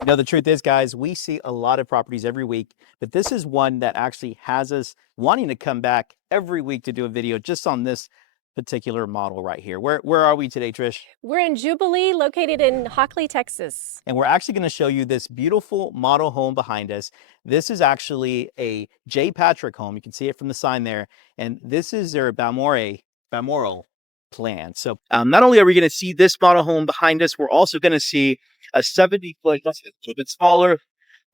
You know, the truth is, guys, we see a lot of properties every week, but this is one that actually has us wanting to come back every week to do a video just on this particular model right here. Where are we today, Trish? We're in Jubilee, located in Hockley, Texas. And we're actually going to show you this beautiful model home behind us. This is actually a J. Patrick home. You can see it from the sign there. And this is their Balmoral plan. So not only are we going to see this model home behind us, we're also going to see a 70-foot, a little bit smaller, a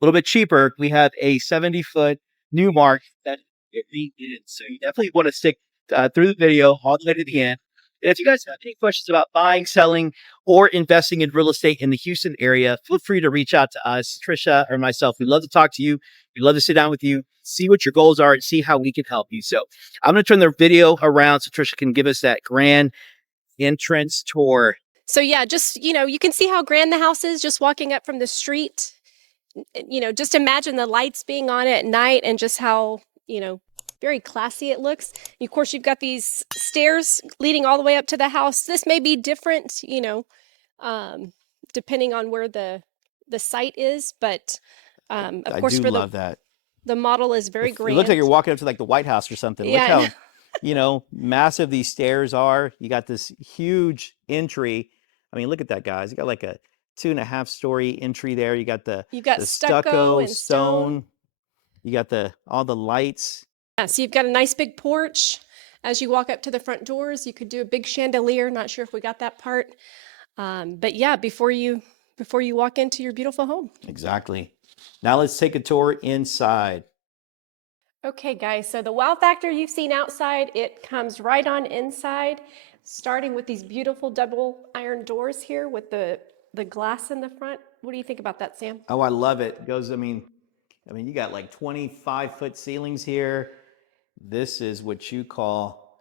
little bit cheaper. We have a 70-foot Newmark that is. So you definitely want to stick through the video all the way to the end. And if you guys have any questions about buying, selling, or investing in real estate in the Houston area, feel free to reach out to us, Trisha or myself. We'd love to talk to you. We'd love to sit down with you, see what your goals are, and see how we can help you. So I'm going to turn the video around so Trisha can give us that grand entrance tour. So yeah, just, you can see how grand the house is just walking up from the street. Just imagine the lights being on at night and just how, very classy it looks. Of course, you've got these stairs leading all the way up to the house. This may be different, depending on where the site is, but of course, I do love that. The model is very grand. It looks like you're walking up to like the White House or something. Yeah. Look how, massive these stairs are. You got this huge entry. I mean, look at that, guys. You got like a 2.5-story entry there. You got the stucco and stone. You got all the lights. Yeah, so you've got a nice big porch. As you walk up to the front doors, you could do a big chandelier. Not sure if we got that part. But yeah, before you walk into your beautiful home. Exactly. Now let's take a tour inside. Okay, guys, so the wow factor you've seen outside, it comes right on inside, starting with these beautiful double iron doors here with the glass in the front. What do you think about that, Sam? Oh, I love it. It goes, I mean, you got like 25-foot ceilings here. This is what you call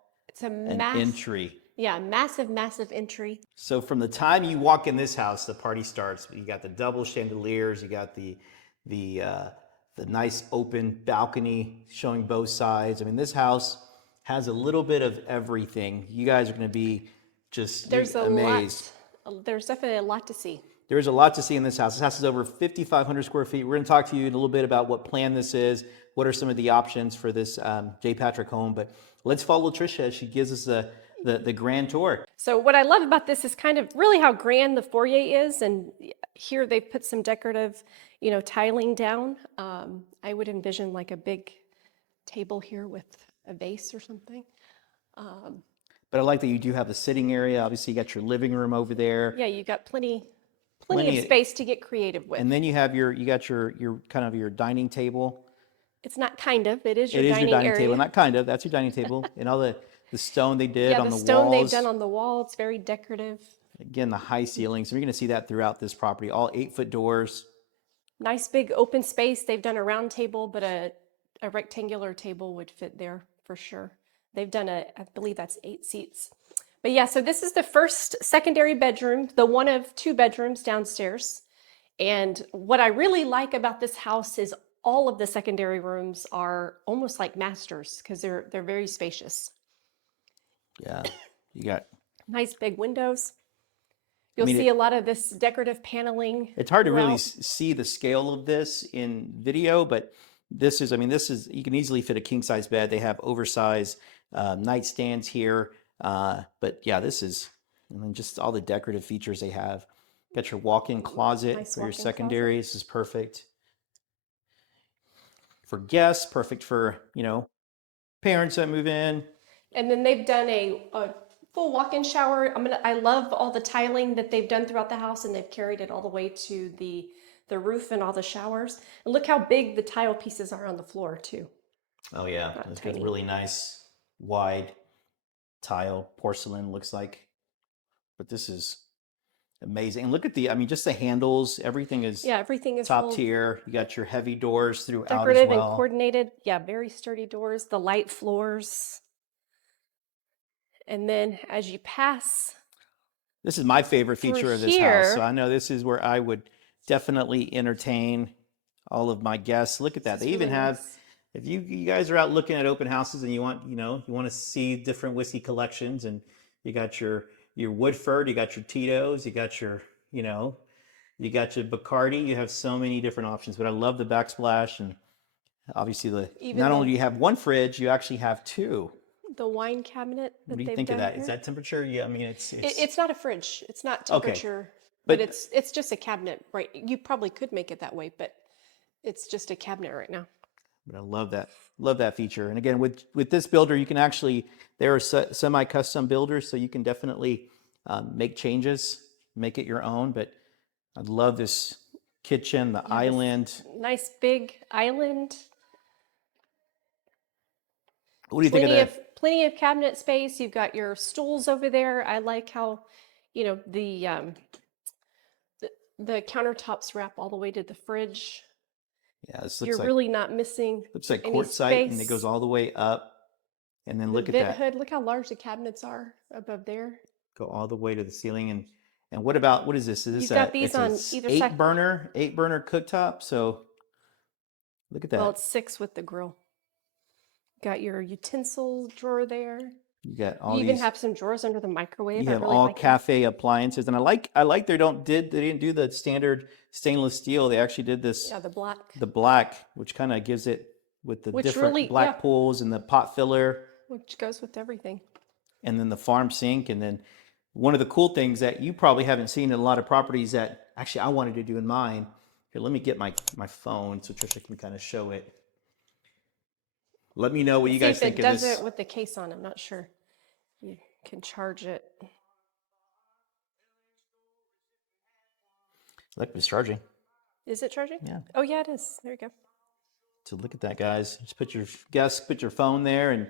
an entry. Yeah, massive, massive entry. So from the time you walk in this house, the party starts. You got the double chandeliers. You got the nice open balcony showing both sides. I mean, this house has a little bit of everything. You guys are going to be just amazed. There's definitely a lot to see. There's a lot to see in this house. This house is over 5,500 square feet. We're going to talk to you in a little bit about what plan this is, what are some of the options for this J. Patrick home. But let's follow Trisha as she gives us the grand tour. So what I love about this is kind of really how grand the foyer is. And here they've put some decorative, tiling down. I would envision like a big table here with a vase or something. But I like that you do have a sitting area. Obviously, you got your living room over there. Yeah, you got plenty of space to get creative with. And then you got your kind of your dining table. It's not kind of, it is your dining area. Table, not kind of. That's your dining table. And all the stone they did on the walls. Yeah, the stone they've done on the wall. It's very decorative. Again, the high ceilings. You're going to see that throughout this property. All 8-foot doors. Nice big open space. They've done a round table, but a rectangular table would fit there for sure. They've done I believe that's 8 seats. But yeah, so this is the first secondary bedroom, the one of 2 bedrooms downstairs. And what I really like about this house is all of the secondary rooms are almost like masters because they're very spacious. Yeah, you got nice big windows. You'll see a lot of this decorative paneling. It's hard to really see the scale of this in video, but this is, you can easily fit a king-size bed. They have oversized nightstands here. But yeah, this is, just all the decorative features they have. Got your walk-in closet for your secondary. This is perfect for guests, perfect for, parents that move in. And then they've done a full walk-in shower. I love all the tiling that they've done throughout the house, and they've carried it all the way to the roof and all the showers. And look how big the tile pieces are on the floor too. Oh yeah, it's got really nice wide tile porcelain looks like. But this is amazing. And look at just the handles. Everything is top tier. You got your heavy doors throughout decorative as well. And coordinated. Yeah, very sturdy doors. The light floors. And then as you pass, this is my favorite feature of this house. So I know this is where I would definitely entertain all of my guests. Look at that. They even have, if you guys are out looking at open houses and you want to see different whiskey collections, and you got your Woodford, you got your Tito's, you got your, You got your Bacardi. You have so many different options, but I love the backsplash, and obviously Even not only do you have one fridge, you actually have two. the wine cabinet What that do you they've think of done that? Is here. that temperature? Yeah, I mean It's not a fridge. It's not okay, temperature, but but it's just a cabinet, right? You probably could make it that way, but it's just a cabinet right now. I love that feature. And again, with this builder, you can actually there are semi-custom builders, so you can definitely make changes, make it your own. But I love this kitchen, the You have this island. nice big island, What do you think of the? plenty of cabinet space. You've got your stools over there. I like how, the countertops wrap all the way to the fridge. Yeah, this You're really not missing looks like any quartzite, and it goes space. all the way up. And then The look at vent that, hood, look how large the cabinets are above there. go all the way to the ceiling. And what about what is this? Is this You've got a these it's a on either side. eight burner cooktop? So look at Well, that. it's 6 with the grill. Got your utensil drawer there. You got all You even these. have some drawers under the microwave. You I have really all like that. cafe appliances, and I like they didn't do the standard stainless steel. They actually did this Yeah, the black. the black, which kind of gives it with the Which different really, yeah, black pools and the pot filler, which goes with everything. and then the farm sink, and then one of the cool things that you probably haven't seen in a lot of properties that actually I wanted to do in mine. Here, let me get my phone so Trisha can kind of show it. Let me know what you See guys if think it of does this. it with the case on. I'm not sure. You can charge it. Look, it's charging. Is it charging? Yeah. Oh, yeah, it is. There you go. So look at that, guys. Just put your phone there and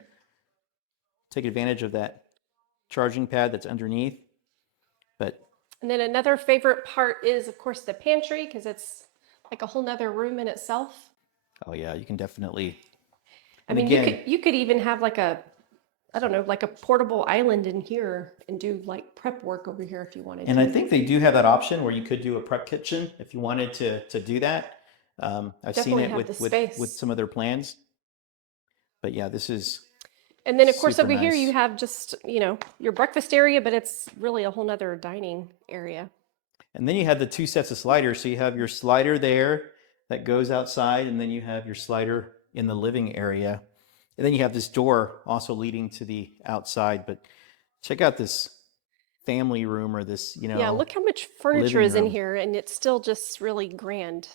take advantage of that charging pad that's underneath. But And then another favorite part is, of course, the pantry, because it's like a whole nother room in itself. oh yeah, you can definitely. I And mean, again, you could even have like a, I don't know, like a portable island in here and do like prep work over here if you wanted and I to. think they do have that option where you could do a prep kitchen if you wanted to do that. I've seen Definitely it have the with space. some of their plans. But yeah, this is And then, of course, super over here you nice. have just, your breakfast area, but it's really a whole nother dining area. And then you have the two sets of sliders. So you have your slider there that goes outside, and then you have your slider in the living area. And then you have this door also leading to the outside. But check out this family room or this, Yeah, look how much furniture living is in room. here, and it's still just really grand.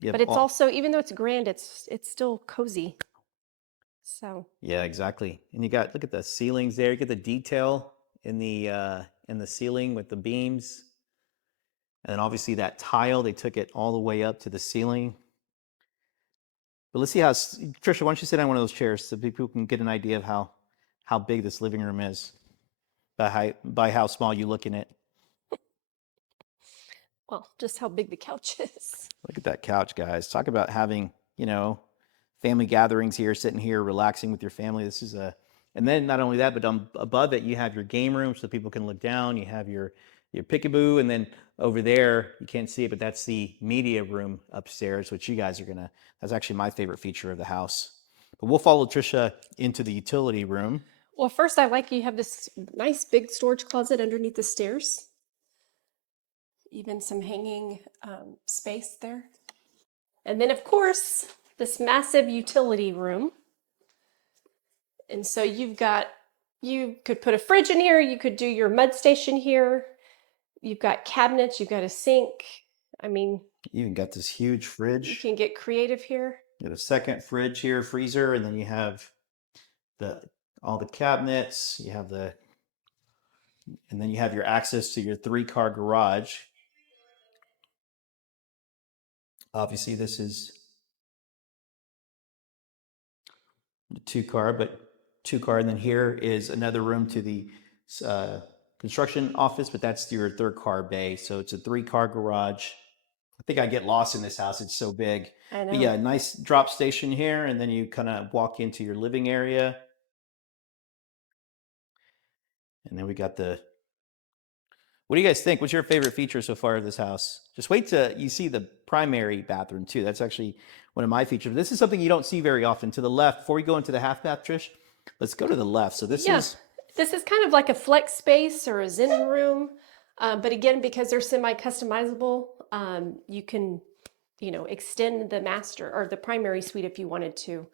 You But have it's all, also, even though it's grand, it's still cozy. So, yeah, exactly. And you got look at the ceilings there. You get the detail in the ceiling with the beams. And then obviously that tile, they took it all the way up to the ceiling. But let's see Trisha, why don't you sit on one of those chairs so people can get an idea of how big this living room is by how small you look in it. well, just how big the couch is. Look at that couch, guys. Talk about having, family gatherings here, sitting here, relaxing with your family. And then not only that, but above it, you have your game room so people can look down. You have your peekaboo, and then over there, you can't see it, but that's the media room upstairs, which that's actually my favorite feature of the house. But we'll follow Trisha into the utility room. Well, first, I like you have this nice big storage closet underneath the stairs. Even some hanging space there. And then, of course, this massive utility room. And so you could put a fridge in here, you could do your mud station here. You've got cabinets, you've got a sink. I mean, You even got this huge you fridge. can get creative here. You got a second fridge here, freezer, and then you have all the cabinets. And then you have your access to your 3-car garage. Obviously, this is the 2-car, and then here is another room to the construction office, but that's your 3rd-car bay. So it's a 3-car garage. I think I get lost in this house. It's so big. I know. But yeah, nice drop station here, and then you kind of walk into your living area. And then we got what do you guys think? What's your favorite feature so far of this house? Just wait till you see the primary bathroom too. That's actually one of my features. This is something you don't see very often. To the left, before we go into the half bath, Trish, let's go to the left. So this is kind of like a flex space or a zen room. But again, because they're semi-customizable, You can, extend the master or the primary suite if you wanted to.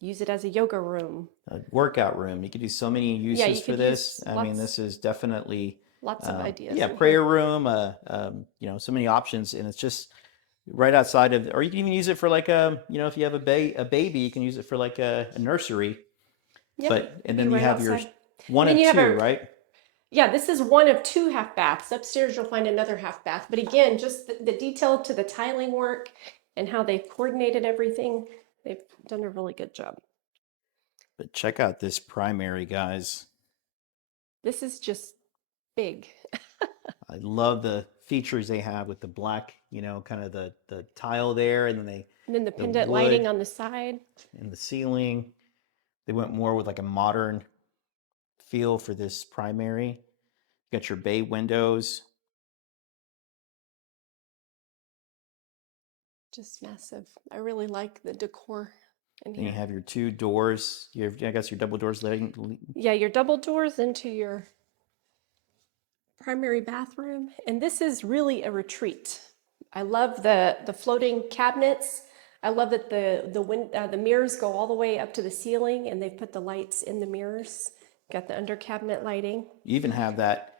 Use it as a yoga room. A workout room. You could do so many Yeah, uses you for could this. use I mean, this is definitely, lots of ideas yeah, in here. prayer room. So many options, and it's just right outside of. Or you can even use it for like if you have a baby, you can use it for like a nursery. Yep, And be then you right have your outside. one And then of you have two, a, right? yeah, this is one of two half baths. Upstairs you'll find another half bath. But again, just the detail to the tiling work and how they've coordinated everything, they've done a really good job. But check out this primary, guys. This is just big. I love the features they have with the black, kind of the tile there, and then And then the the pendant lighting wood on the side. and the ceiling. They went more with like a modern feel for this primary. You got your bay windows. Just massive. I really like the decor in Then you here. have your two doors. I guess your double doors letting. Yeah, your double doors into your primary bathroom. And this is really a retreat. I love the floating cabinets. I love that the mirrors go all the way up to the ceiling, and they've put the lights in the mirrors. Got the under cabinet lighting. You even have that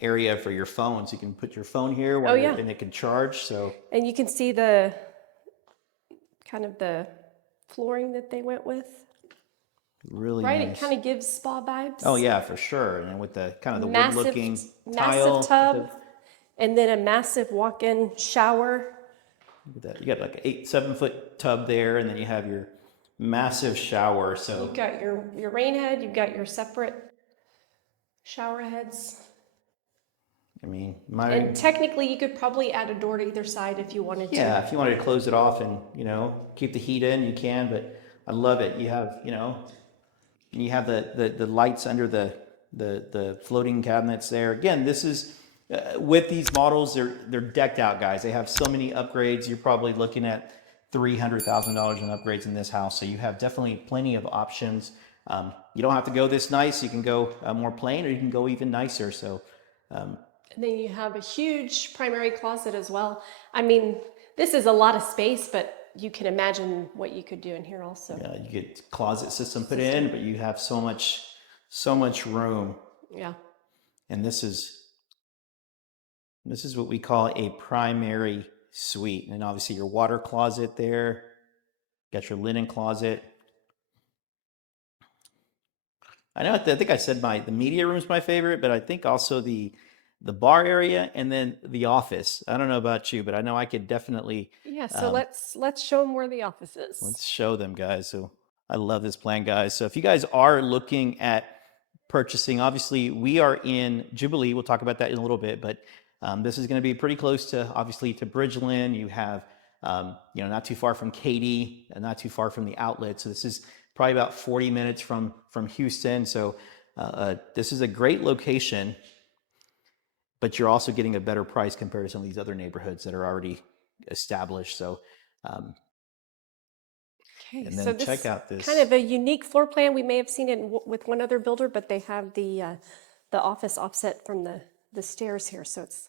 area for your phones. You can put your phone here Oh while yeah, and it can charge. So and you can see the kind of the flooring that they went with. really Right, it nice. kind of gives spa vibes. Oh yeah, for sure. And with the kind of the wood Massive, looking massive tile. tub, and then a massive walk-in shower. You got like 7 foot tub there, and then you have your massive shower. So You've got your rain head. You've got your separate shower heads. I mean, And technically, you could probably add a door to either side if you wanted yeah, to. if you wanted to close it off and keep the heat in, you can. But I love it. You have the lights under the floating cabinets there. Again, this is with these models, they're decked out, guys. They have so many upgrades. You're probably looking at $300,000 in upgrades in this house. So you have definitely plenty of options. You don't have to go this nice. You can go more plain, or you can go even nicer. So And then you have a huge primary closet as well. I mean, this is a lot of space, but you can imagine what you could do in here also. you get closet system put in, but you have so much room. Yeah. And this is what we call a primary suite. And obviously your water closet there, got your linen closet. I think I said the media room is my favorite, but I think also the bar area and then the office. I don't know about you, but I know I could definitely Yeah, so let's show them where the office is. let's show them, guys. So I love this plan, guys. So if you guys are looking at purchasing, obviously we are in Jubilee. We'll talk about that in a little bit, but this is going to be pretty close to obviously to Bridgeland. You have not too far from Katy, and not too far from the outlet. So this is probably about 40 minutes from Houston. So this is a great location, but you're also getting a better price compared to some of these other neighborhoods that are already established. So um, Okay, and so then check this out kind this. of a unique floor plan. We may have seen it with one other builder, but they have the office offset from the stairs here, so it's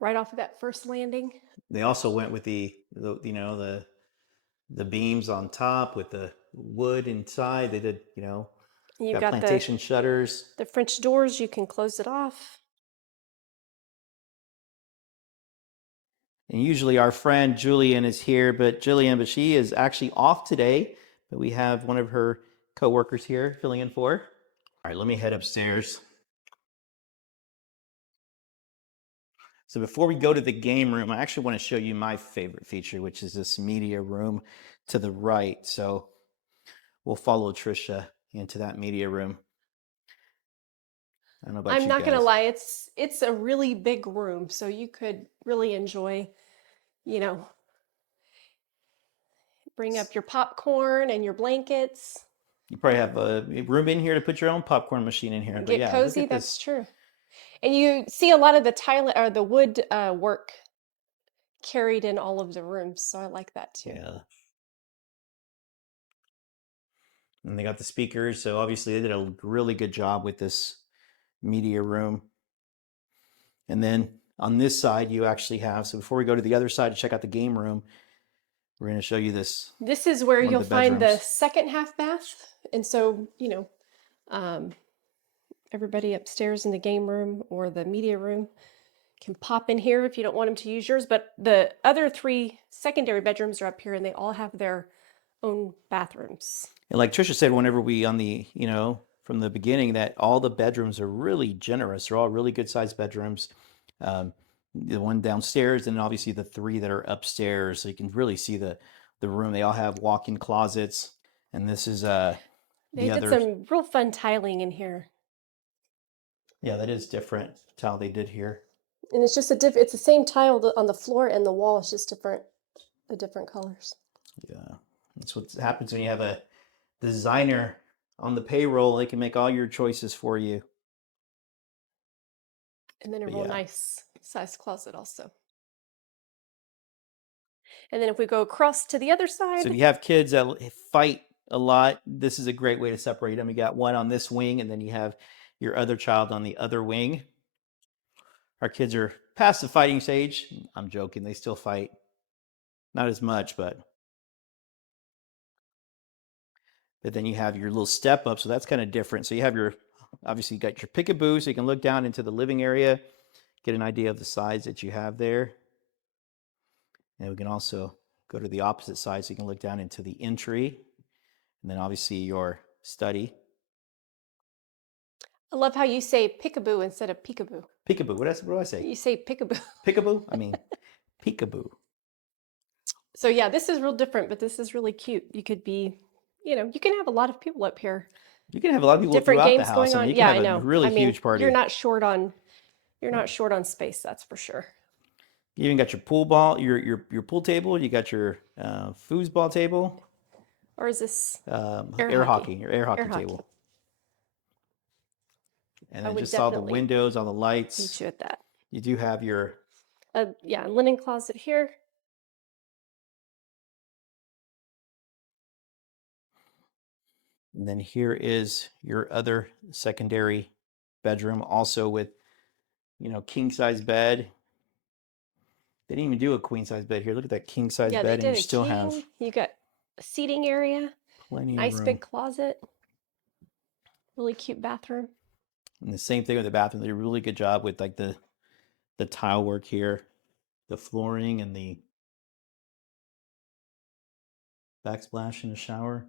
right off of that first landing. They also went with the beams on top with the wood inside. They did And you've got got plantation shutters. the French doors. You can close it off. And usually our friend Julian is here, but she is actually off today. But we have one of her coworkers here filling in for her. All right, let me head upstairs. So before we go to the game room, I actually want to show you my favorite feature, which is this media room to the right. So we'll follow Trisha into that media room. I don't know about I'm you not gonna guys. lie, it's a really big room, so you could really enjoy, you know, bring up your popcorn and your blankets, You probably have a room in here to put your own popcorn machine in here. But get yeah, look cozy. at That's this. true. And you see a lot of the tile or the wood work carried in all of the rooms, so I like that too. Yeah. And they got the speakers. So obviously they did a really good job with this media room. And then on this side, you actually have, so before we go to the other side to check out the game room, we're going to show you this, This is where one of you'll the find the bedrooms. second half bath. And so, everybody upstairs in the game room or the media room can pop in here if you don't want them to use yours. But the other 3 secondary bedrooms are up here and they all have their own bathrooms. And like Trisha said, whenever we on the, from the beginning, that all the bedrooms are really generous. They're all really good sized bedrooms. The one downstairs, and obviously the 3 that are upstairs, so you can really see the room. They all have walk-in closets, and this is They the did other. some real fun tiling in here. Yeah, that is different tile they did here. And it's just it's the same tile on the floor and the wall. It's just the different colors. Yeah, that's what happens when you have a designer on the payroll. They can make all your choices for you. And then a But real yeah. nice sized closet also. And then if we go across to the other side. So if you have kids that fight a lot, this is a great way to separate them. You got one on this wing, and then you have your other child on the other wing. Our kids are past the fighting stage. I'm joking. They still fight. Not as much, but then you have your little step up. So that's kind of different. So you have obviously you got your peekaboo, so you can look down into the living area, get an idea of the size that you have there. And we can also go to the opposite side so you can look down into the entry, and then obviously your study. I love how you say peekaboo instead of peekaboo. Peekaboo. What do I say? You say peekaboo. Peekaboo? I mean, peekaboo. So yeah, this is real different, but this is really cute. You could be, you can have a lot of people up here. You can have a lot of people Different throughout the games house. going I mean, on. you Yeah, can I have know. a really I mean, huge party. you're not short on space, that's for sure. You even got your pool ball, your pool table. You got your foosball table. Or is this Air hockey, your air hockey Air hockey. table. And I then would just all the definitely windows, all the beat lights. you at that. You do have your Linen closet here. and then here is your other secondary bedroom, also with king size bed. They didn't even do a queen size bed here. Look at that king size Yeah, bed, they and did you a still king. have You got a seating area, plenty of nice room. big closet, really cute bathroom. And the same thing with the bathroom. They did a really good job with like the tile work here, the flooring, and the backsplash in the shower.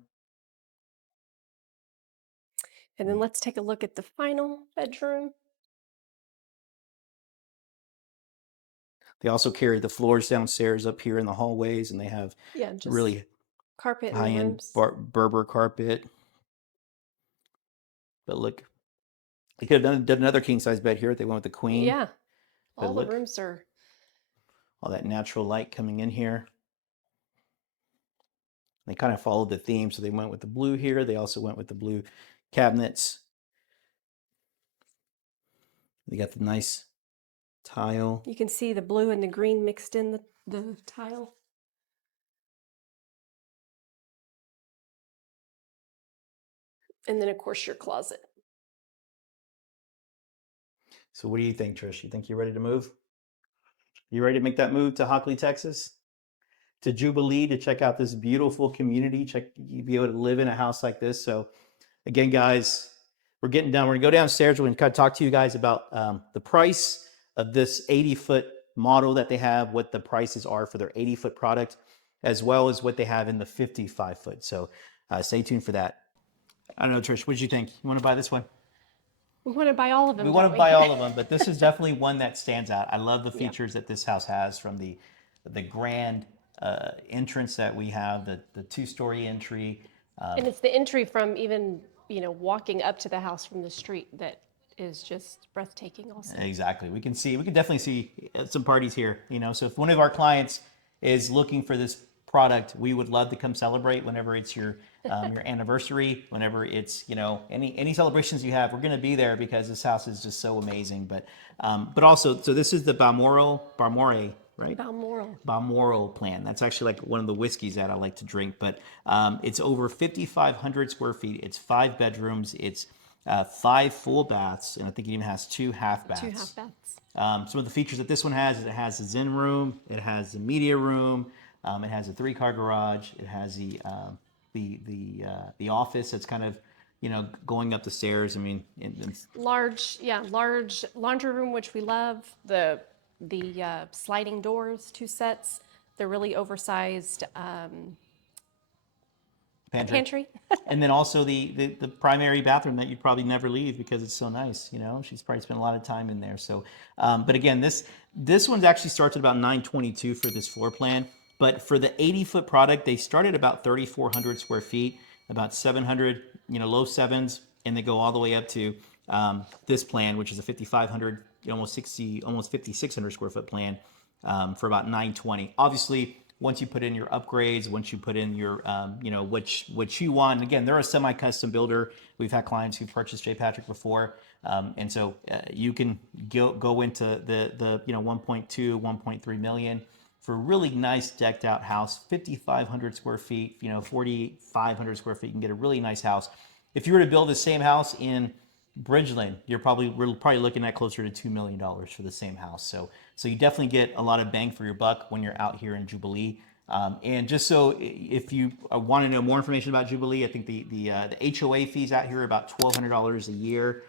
And then let's take a look at the final bedroom. They also carry the floors downstairs up here in the hallways, and they have Just really carpet in the high-end rooms. Berber carpet. But look, they could have done another king size bed here if they went with the queen. Yeah, but all the rooms are all that natural light coming in here. They kind of followed the theme, so they went with the blue here. They also went with the blue cabinets. They got the nice tile. You can see the blue and the green mixed in the tile. And then, of course, your closet. So what do you think, Trish? You think you're ready to move? You ready to make that move to Hockley, Texas? To Jubilee to check out this beautiful community, you be able to live in a house like this. So again, guys, we're getting done. We're gonna go downstairs. We're gonna kind of talk to you guys about the price of this 80-foot model that they have, what the prices are for their 80-foot product, as well as what they have in the 55-foot. So stay tuned for that. I don't know, Trish, what did you think? You want to buy this one? We want to buy all of them. We want to buy all of them, but this is definitely one that stands out. I love the features that this house has, from the grand entrance that we have, the 2-story entry. And it's the entry from even, walking up to the house from the street that is just breathtaking also. Exactly. We can definitely see some parties here, So if one of our clients is looking for this product, we would love to come celebrate whenever it's your anniversary, whenever it's, any celebrations you have, we're going to be there because this house is just so amazing. But also, so this is the Balmoral, right? Balmoral plan. That's actually like one of the whiskeys that I like to drink, but it's over 5,500 square feet. It's 5 bedrooms. It's 5 full baths, and I think it even has 2 half baths. 2 half baths. Some of the features that this one has is it has a Zen room, it has a media room, it has a 3-car garage, it has the office that's kind of, you know, going up the stairs. I mean, Large laundry room, which we love. The sliding doors, 2 sets. They're really oversized pantry. And then also the primary bathroom that you'd probably never leave because it's so nice. You know, she's probably spent a lot of time in there. So, but again, this one actually starts at about 922 for this floor plan. But for the 80-foot product, they start at about 3,400 square feet, about 700, you know, low sevens, and they go all the way up to this plan, which is a 5,500, almost 5,600 square foot plan for about 920. Obviously, once you put in your upgrades, once you put in your, you know, what you want. And again, they're a semi-custom builder. We've had clients who've purchased J. Patrick before, and so you can go into the you know 1.2, 1.3 million for a really nice decked out house, 5,500 square feet, you know, 4,500 square feet. You can get a really nice house. If you were to build the same house in Bridgeland, we're probably looking at closer to $2 million for the same house. So you definitely get a lot of bang for your buck when you're out here in Jubilee. And just so if you want to know more information about Jubilee, I think the HOA fees out here are about $1,200 a year.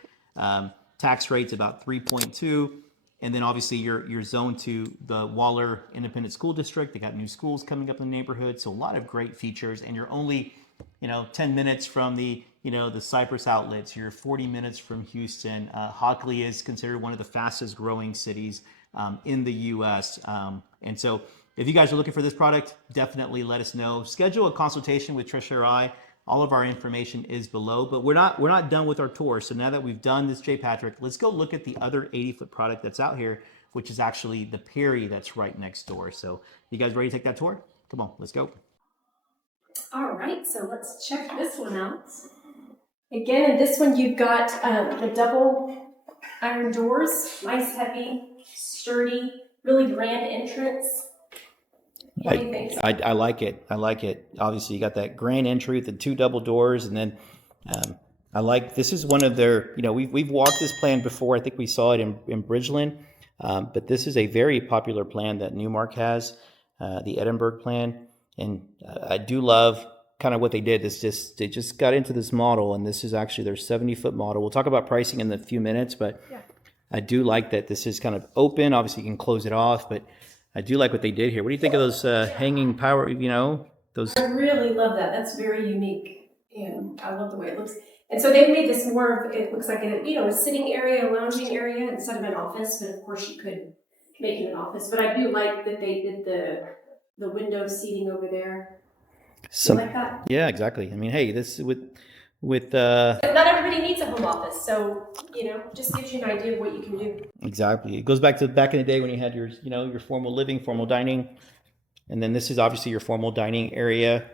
Tax rates about 3.2. And then obviously you're zoned to the Waller Independent School District. They got new schools coming up in the neighborhood, so a lot of great features. And you're only, you know, 10 minutes from the, you know, the Cypress outlets. You're 40 minutes from Houston. Hockley is considered one of the fastest growing cities in the U.S. And so if you guys are looking for this product, definitely let us know. Schedule a consultation with Trisha or I. All of our information is below, but we're not done with our tour. So now that we've done this J. Patrick, let's go look at the other 80-foot product that's out here, which is actually the Perry that's right next door. So you guys ready to take that tour? Come on, let's go. All right, so let's check this one out. Again, in this one you've got the double iron doors, nice, heavy, sturdy, really grand entrance. What do you think? I like it. I like it. Obviously, you got that grand entry with the 2 double doors, and then I like this is one of their. You know, we've walked this plan before. I think we saw it in Bridgeland, but this is a very popular plan that Newmark has, the Edinburgh plan, and I do love kind of what they did. They just got into this model, and this is actually their 70-foot model. We'll talk about pricing in a few minutes, but yeah. I do like that this is kind of open. Obviously, you can close it off, but I do like what they did here. What do you think of those hanging power, you know, those? I really love that. That's very unique, and I love the way it looks. And so they've made this more of, it looks like a, you know, a sitting area, a lounging area instead of an office, but of course you could make it an office. But I do like that they did the window seating over there. You like that? Yeah, exactly. I mean, hey, this with not everybody needs a home office, so you know, just gives you an idea of what you can do. Exactly. It goes back to back in the day when you had your, you know, your formal living, formal dining, and then this is obviously your formal dining area.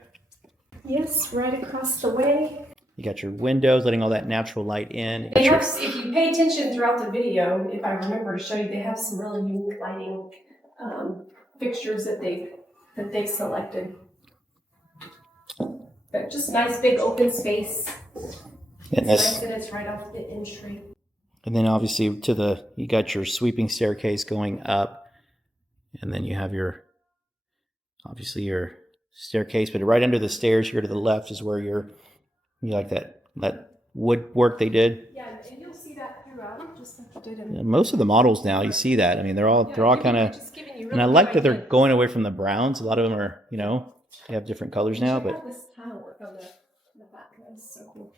Yes, right across the way. You got your windows, letting all that natural light in. They have, if you pay attention throughout the video, if I remember to show you, they have some really unique lighting fixtures that they've selected. But just nice big open space. And nice that it's right off the entry. And then obviously you got your sweeping staircase going up, and then you have your staircase, but right under the stairs here to the left is where you like that woodwork they did. Yeah, and you'll see that throughout, just like you did. Most of the models now, you see that. I mean, they're all kind of, and I like that they're going away from the browns. A lot of them are, you know, they have different colors now, but this tile work on the back. That's so cool.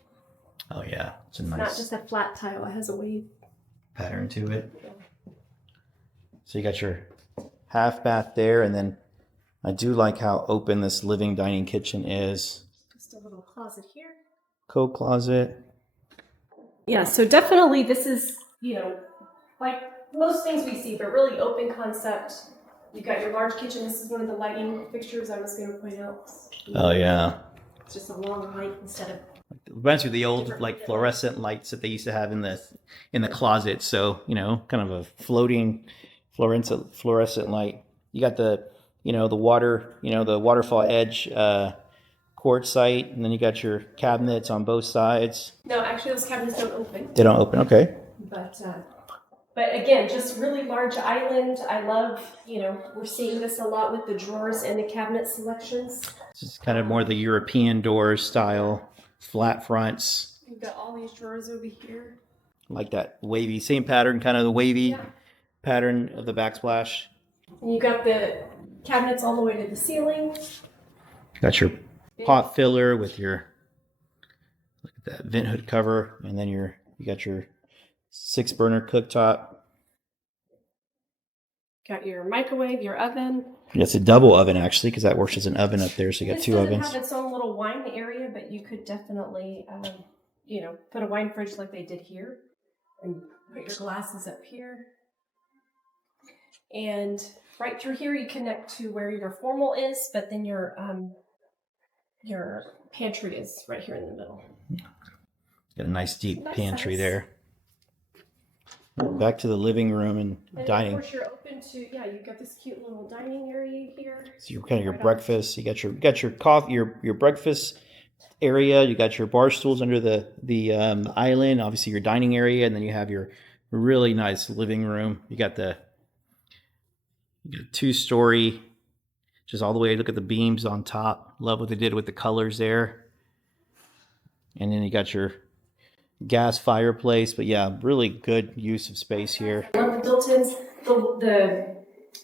Oh yeah, it's not just a flat tile; it has a wave pattern to it. So you got your half bath there, and then I do like how open this living dining kitchen is. Just a little closet here. Coat closet. Yeah, so definitely this is, you know, like most things we see, but really open concept. You've got your large kitchen. This is one of the lighting fixtures I was going to point out. Oh yeah. It's just a long light instead of. It reminds me of the old like fluorescent lights that they used to have in the closet. So, you know, kind of a floating fluorescent light. You got the waterfall edge quartzite, and then you got your cabinets on both sides. No, actually those cabinets don't open. They don't open, okay. But But again, just really large island. I love, we're seeing this a lot with the drawers and the cabinet selections. This is kind of more the European doors style, flat fronts. You've got all these drawers over here. Like that wavy, same pattern, kind of the wavy pattern of the backsplash. And you got the cabinets all the way to the ceiling. Got your pot filler with your, look at that vent hood cover, and then you got your 6-burner cooktop. Got your microwave, your oven. It's a double oven actually, because that works as an oven up there. So you got 2 ovens. This doesn't have its own little wine area, but you could definitely, put a wine fridge like they did here, and put your glasses up here. And right through here, you connect to where your formal is, but then your pantry is right here in the middle. Got a nice deep pantry there. Back to the living room and dining. Of course, you're open to you've got this cute little dining area here. So you kind of your breakfast. You got your coffee, your breakfast area. You got your bar stools under the island. Obviously, your dining area, and then you have your really nice living room. You got a 2-story, just all the way. Look at the beams on top. Love what they did with the colors there. And then you got your gas fireplace, but yeah, really good use of space here. I love the built-ins.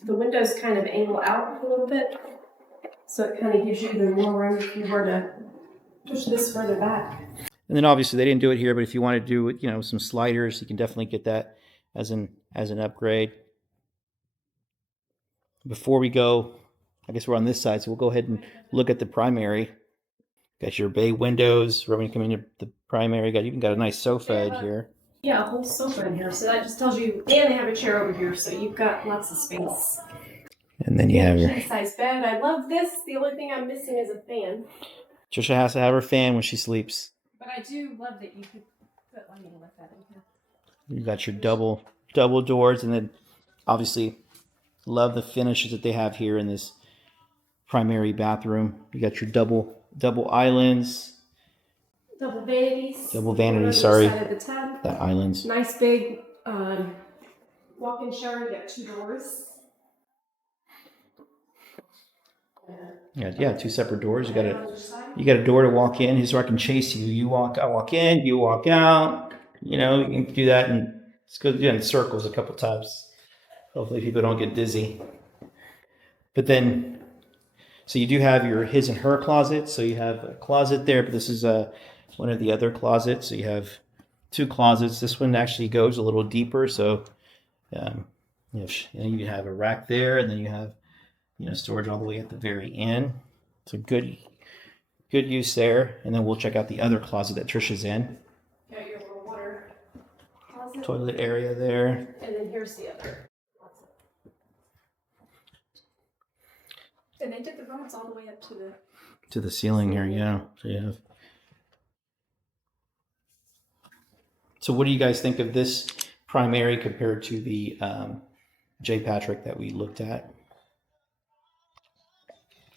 The windows kind of angle out a little bit, so it kind of gives you even more room if you were to push this further back. And then obviously they didn't do it here, but if you want to do it, some sliders, you can definitely get that as an upgrade. Before we go, I guess we're on this side, so we'll go ahead and look at the primary. Got your bay windows. When you come into the primary, you got a nice sofa in here. Yeah, a whole sofa in here. So that just tells you, and they have a chair over here, so you've got lots of space. And then you have your size bed. I love this. The only thing I'm missing is a fan. Trisha has to have her fan when she sleeps. But I do love that you could put lighting like that in here. You got your double doors, and then obviously love the finishes that they have here in this primary bathroom. You got your double islands. Double vanities. Double vanities, sorry. Side of the tub. The islands. Nice big walk-in shower. You got 2 doors. Yeah, 2 separate doors. You got a door to walk in, so I can chase you. I walk in, you walk out. You can do that and just go in circles a couple times. Hopefully people don't get dizzy. But then, so you do have your his and her closet. So you have a closet there, but this is one of the other closets. So you have 2 closets. This one actually goes a little deeper. So you have a rack there, and then you have storage all the way at the very end. So good use there. And then we'll check out the other closet that Trisha's in. Got your little water closet. Toilet area there. And then here's the other closet. And they did the rods all the way up to the ceiling here, yeah. So you have. So what do you guys think of this primary compared to the J. Patrick that we looked at?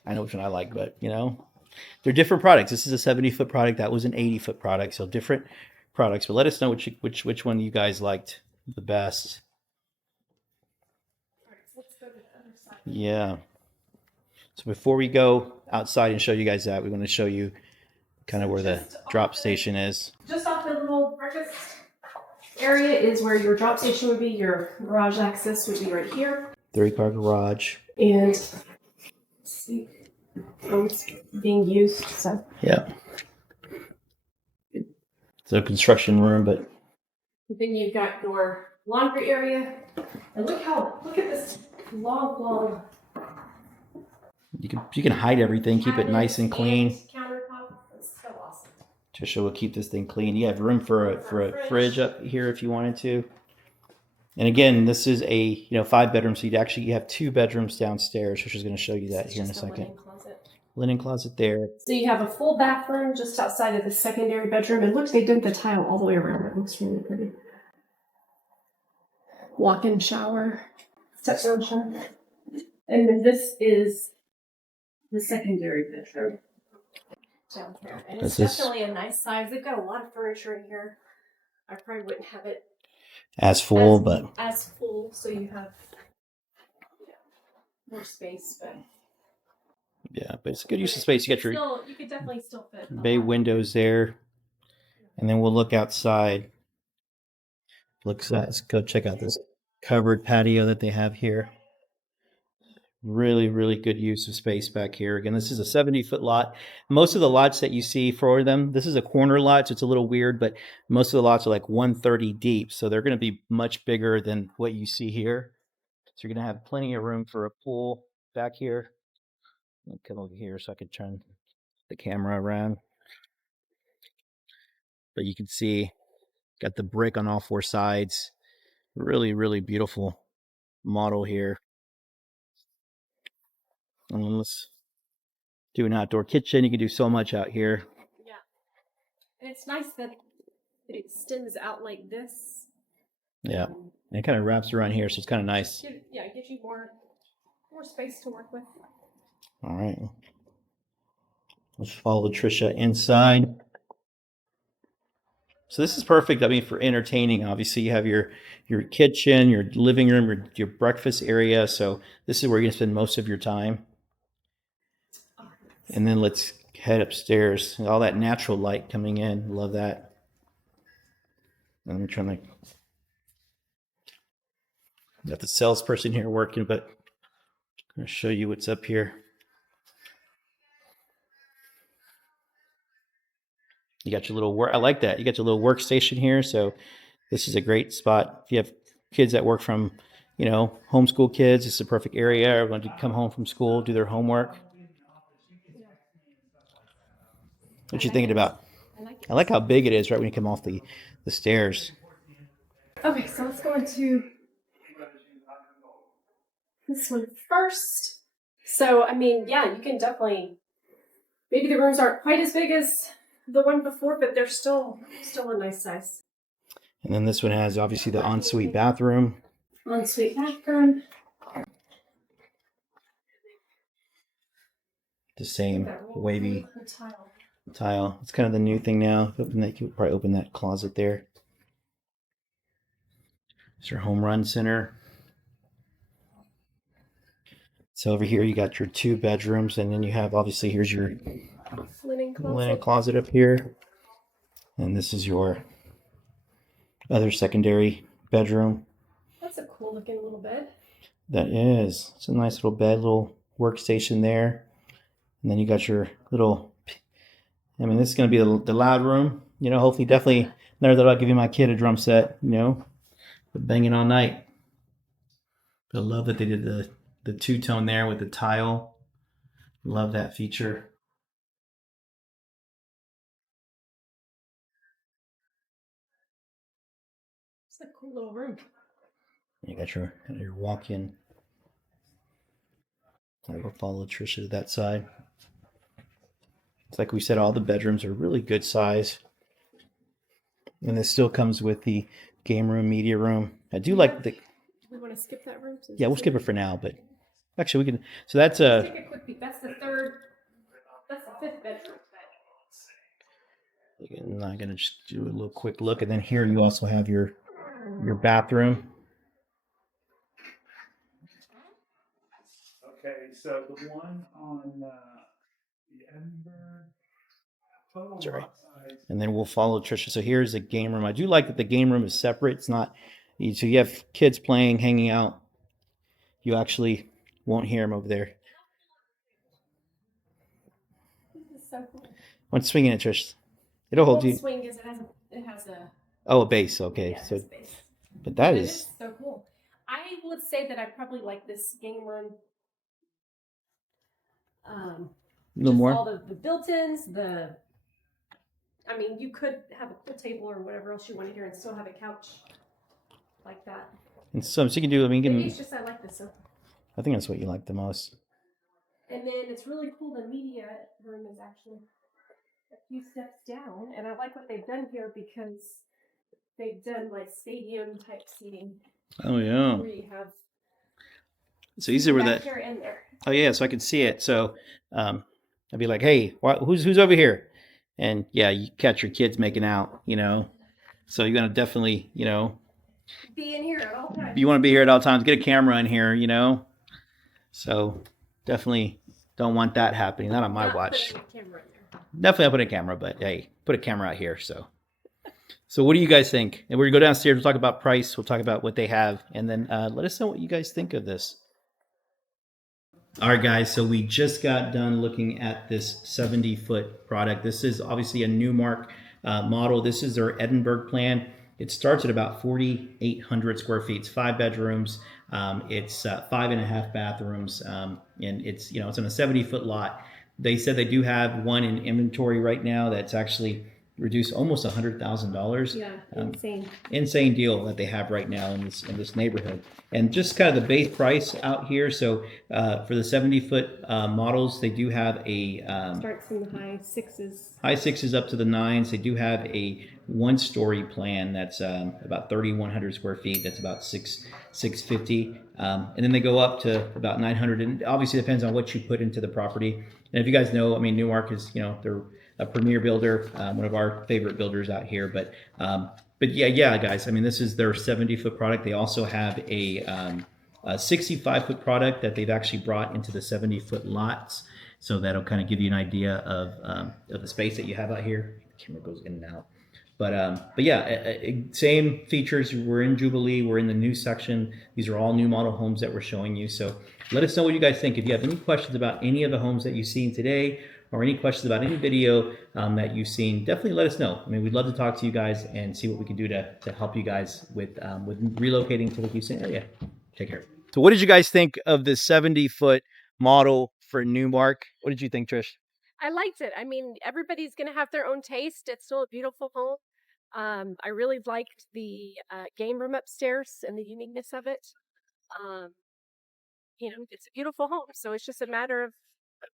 I know which one I like, but they're different products. This is a 70-foot product. That was an 80-foot product. So different products. But let us know which one you guys liked the best. All right, so let's go to the other side. Yeah. So before we go outside and show you guys that, we want to show you kind of where the drop station is. Just off the little breakfast area is where your drop station would be. Your garage access would be right here. 30-car garage. And let's see. It's being used, so. Yeah. It's a construction room, but. Then you've got your laundry area. And look at this long. You can hide everything, keep it nice and clean. Countertop. It's so awesome. Trisha will keep this thing clean. You have room for a fridge up here if you wanted to. And again, this is a 5-bedroom, so you have 2 bedrooms downstairs. Trisha's going to show you that here in a second. Linen closet there. So you have a full bathroom just outside of the secondary bedroom. And look, they did the tile all the way around. It looks really pretty. Walk-in shower, step-down shower. And then this is the secondary bedroom down here. And it's definitely a nice size. They've got a lot of furniture in here. I probably wouldn't have it. as full, but as full, so you have more space. But yeah, but it's a good use of space. You got your you could definitely still fit bay windows there, and then we'll look outside. Let's go check out this covered patio that they have here. Really, really good use of space back here. Again, this is a 70-foot lot. Most of the lots that you see for them, this is a corner lot, so it's a little weird, but most of the lots are like 130 deep, so they're going to be much bigger than what you see here. So you're going to have plenty of room for a pool back here. Let me come over here so I can turn the camera around. But you can see, got the brick on all four sides. Really, really beautiful model here. And then let's do an outdoor kitchen. You can do so much out here. Yeah, and it's nice that it extends out like this. Yeah, and it kind of wraps around here, so it's kind of nice. Yeah, it gives you more space to work with. All right, let's follow Trisha inside. So this is perfect. I mean, for entertaining. Obviously, you have your kitchen, your living room, your breakfast area. So this is where you're gonna spend most of your time. And then let's head upstairs. All that natural light coming in. Love that. I'm trying to got the salesperson here working, but I'm gonna show you what's up here. You got your little work. I like that. You got your little workstation here. So this is a great spot if you have kids that work from, homeschool kids. It's a perfect area. Or want to come home from school, do their homework. What you thinking about? I like how big it is right when you come off the stairs. Okay, so let's go into this one first. So, I mean, yeah, you can definitely, maybe the rooms aren't quite as big as the one before, but they're still a nice size. And then this one has obviously the ensuite bathroom. Ensuite bathroom. The same wavy tile. It's kind of the new thing now. You could probably open that closet there. It's your home run center. So over here you got your 2 bedrooms, and then you have obviously here's your linen closet up here, and this is your other secondary bedroom. That's a cool looking little bed. That is. It's a nice little bed, little workstation there, and then you got your little. I mean, this is going to be the loud room. Hopefully, definitely never thought I'd give my kid a drum set. But banging all night. But I love that they did the two-tone there with the tile. Love that feature. It's a cool little room. You got your walk-in. I will follow Trisha to that side. It's like we said, all the bedrooms are really good size. And this still comes with the game room, media room. I do like the. Do we want to skip that room? Yeah, we'll skip it for now, but actually we can. So that's Let's take a quick peek. That's the 5th bedroom. I'm not gonna just do a little quick look, and then here you also have your bathroom. Okay, so the one on the Edinburgh. Sorry. And then we'll follow Trisha. So here's the game room. I do like that the game room is separate. It's not, so you have kids playing, hanging out. You actually won't hear them over there. This is so cool. When swinging it, Trish, it'll hold you. Swing is it has a. Oh, a base. Okay, Yeah, so, base. but that It is is so cool. I would say that I probably like this game room. a little more. All the built-ins, I mean, you could have a pool table or whatever else you want here and still have a couch like that. And so you can do. Maybe it's just I like this sofa. I think that's what you like the most. And then it's really cool. The media room is actually a few steps down, and I like what they've done here because they've done like stadium type seating. Oh yeah. Where you have. So these are where that. And there. Oh yeah, so I can see it. So I'd be like, hey, who's over here? And yeah, you catch your kids making out, So you're gonna definitely, Be in here at all times. You want to be here at all times. Get a camera in here, you know. So definitely don't want that happening. Not on my watch. Definitely I'll put a camera, but hey, put a camera out here. So what do you guys think? And we're gonna go downstairs. We'll talk about price. We'll talk about what they have, and then let us know what you guys think of this. All right, guys. So we just got done looking at this 70-foot product. This is obviously a Newmark model. This is their Edinburgh plan. It starts at about 4,800 square feet. It's 5 bedrooms. It's 5.5 bathrooms, and it's it's on a 70-foot lot. They said they do have one in inventory right now that's actually reduced almost $100,000. Yeah, insane. Insane deal that they have right now in this neighborhood. And just kind of the base price out here. So for the 70-foot models, they do have a Starts in the high sixes. high sixes up to the nines. They do have a one-story plan that's about 3,100 square feet. That's about 650, and then they go up to about 900. And obviously depends on what you put into the property. And if you guys know, I mean, Newmark is they're a premier builder, one of our favorite builders out here. But yeah, guys. I mean, this is their 70-foot product. They also have a 65-foot product that they've actually brought into the 70-foot lots. So that'll kind of give you an idea of the space that you have out here. The camera goes in and out. But yeah, same features. We're in Jubilee. We're in the new section. These are all new model homes that we're showing you. So let us know what you guys think. If you have any questions about any of the homes that you've seen today, or any questions about any video that you've seen, definitely let us know. I mean, we'd love to talk to you guys and see what we can do to help you guys with relocating to the Houston area. Take care. So what did you guys think of the 70-foot model for Newmark? What did you think, Trish? I liked it. I mean, everybody's going to have their own taste. It's still a beautiful home. I really liked the game room upstairs and the uniqueness of it. It's a beautiful home. So it's just a matter of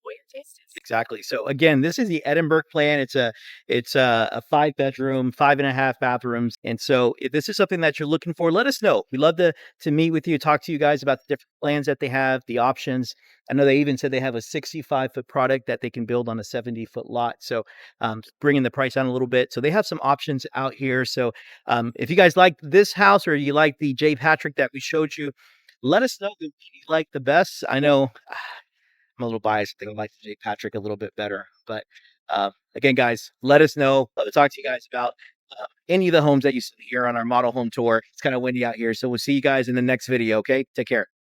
what your taste is. Exactly. So again, this is the Edinburgh plan. It's a 5-bedroom, 5.5 bathrooms. And so if this is something that you're looking for, let us know. We'd love to meet with you, talk to you guys about the different plans that they have, the options. I know they even said they have a 65-foot product that they can build on a 70-foot lot. So bringing the price down a little bit. So they have some options out here. So if you guys like this house or you like the J. Patrick that we showed you, let us know what you like the best. I know I'm a little biased. I think I like J. Patrick a little bit better. But again, guys, let us know. Love to talk to you guys about any of the homes that you see here on our model home tour. It's kind of windy out here. So we'll see you guys in the next video. Okay. Take care.